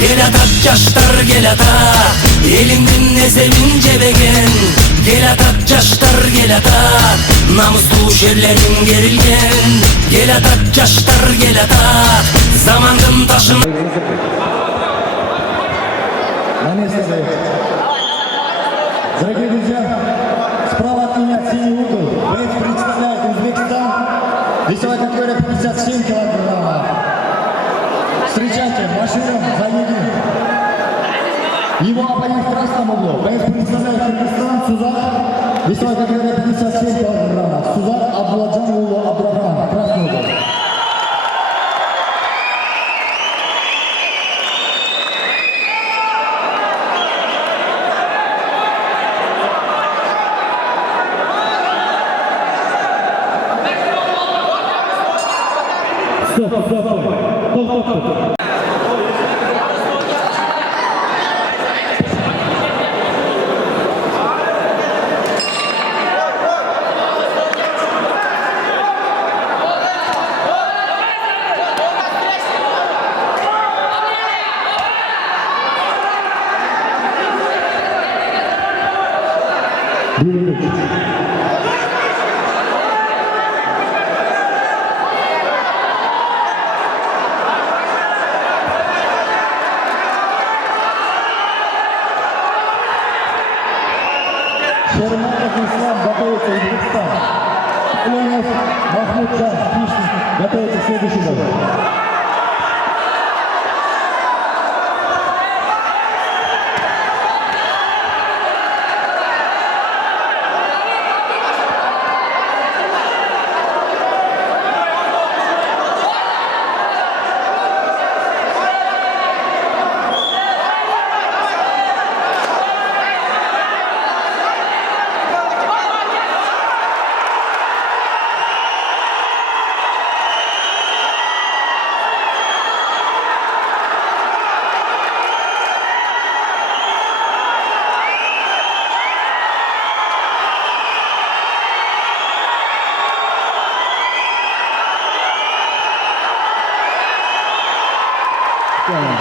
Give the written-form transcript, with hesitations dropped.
Gel atak yaşlar gel atak, elinden ezelin cebegen. Gel atak yaşlar gel atak, namuslu şerlerin gerilgen. Gel atak yaşlar gel atak, zamandın taşın. Дорогие друзья, справа от меня синий угол. Боец представляет Узбекистан. Весовая категория 57 килограммов. Встречайте, Баширов Заедин. Его оппонент в красном углу. Боец представляет Кыргызстан, Сузак. Весовая категория 57 килограммов. Сузак Абдуладжан улу Абдурахман. Красный угол. Стоп. Шерматов Ислам готовится Узбекистан. Ульянов Махмуд Жан Хищник готовится к следующему бою. Yeah.